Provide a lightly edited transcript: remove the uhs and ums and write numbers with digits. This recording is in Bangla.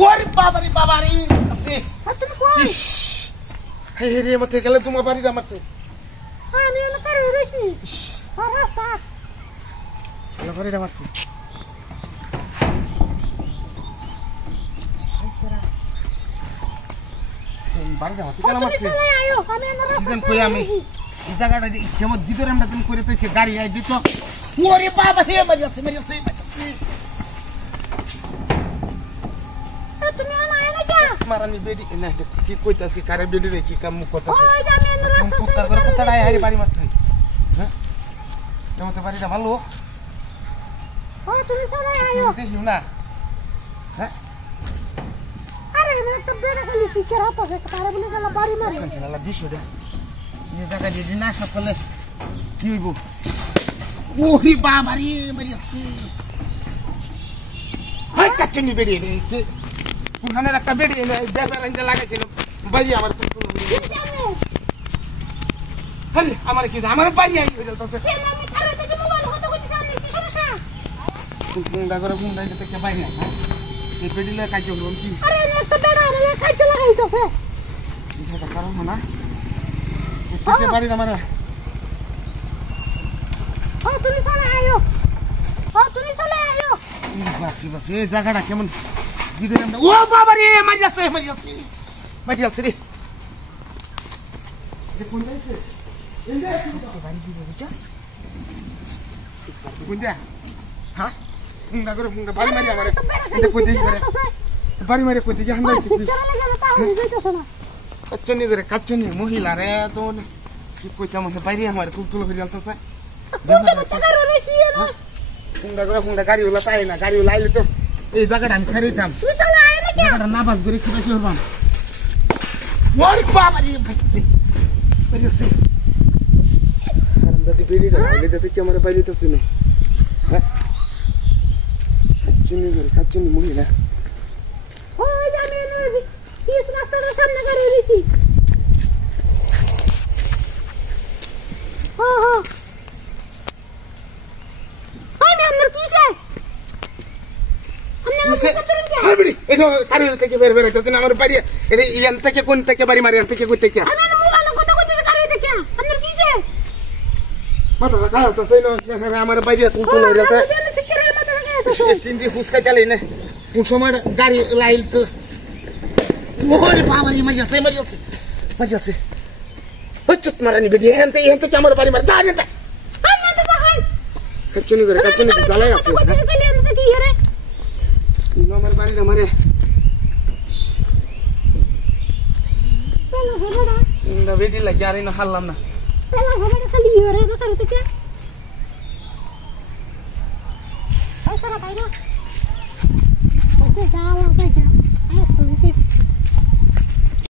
ওরে বাবা রে আছে তুমি কই হে রে মতে গেলে তোমার বাড়িটা মারছে আমি হলো কারে রইছি আর রাস্তা তোমার বাড়িটা মারছে বাড়িটা মারছে কেন মারছে সিজন কই আমি এই জায়গাটা কেমন ভিতরে আমরা তুমি করে তো গাড়ি আই দিত ওরে বাবা হে মারিয়াছে তুমি আনা না কে মারানি বেডি না কি কইতাছি কারে বেডি রে কি কাম করতাছি ওই জামি না রাস্তা কুত্তার করে কুত্তাড়াই হারি বাড়ি মারছে হ্যাঁ কেমতে বাড়িটা ভালো ওই তুমি চলে আয়ো দেখিও না হ্যাঁ আরে না একটা বেড়া খালি সিকের হাতে কারে বলে গেল বাড়ি মারি শালা বিষয়টা এই জায়গা দিয়ে না সকলে কি হইব ওরে বাবা রে মারিয়াছে হাই কাচ্চনি বেডি রে কুখানের একটা বেডি ব্যাপার আনতে লাগাইছিল বাজি আমার আরে আমার কি আমার বাড়ি আই হয়ে যাচ্ছে আমি কারে থেকে মোবাইল হতে কইতে আমি কি সমস্যা কুন্ডা করে কুন্ডা এটা থেকে বাইরে না এই বেডিলে কাজ হলো কি আরে একটা বেড়া আমারে কাজে লাগাইতাছে সেটা কারণ না থেকে বাড়ি আমার তুমি চলে আয়ো বাপরে এই জায়গাটা কেমন ভিতরে আমরা ও বাবা রে মারিয়াছে রে কোন যাইছে বাড়ি দিব বুঝা কোন যা হ্যাঁ কুন্ডা করে কুন্ডা বাড়ি মারি আমারে এটা কই দিই করে বাড়ি মারি কই দিই হান্দাইছে কাচ্চনি মহিলা রে তো কি কইতাম বাইরে আমারে তুল করে জ্বলতাছে কুন্ডা গাড়ি হলো তাই না গাড়ি হলো আইলে তো এই জায়গাটা আমি ছেড়ে দিতাম জায়গাটা না বাস করে কি করবাম ওরে বাবা রে বাচ্চি দাদি বেরিয়ে আইলে তো কি আমার বাইরে তো ছিল হ্যাঁ কাচ্চনি মহিলা ওই জামি না পিস রাস্তার সামনে গাড়ি রইছি আমার বাড়ি এটা ইয়ান থেকে কোন থেকে বাড়ি মারি থেকে কই থেকে আমার বাড়ি চিন্তি ফুসকা চালাই না কোন সময় গাড়ি লাইল তো ওরে বাবা রে মারিয়াছে হচ্ছে মারানি বেটি এখান থেকে আমার বাড়ি মারি যা না কাচ্চনি জ্বালাই আছে আমার বাড়িটা মারে বেটি লাগে আর হারলাম না খালি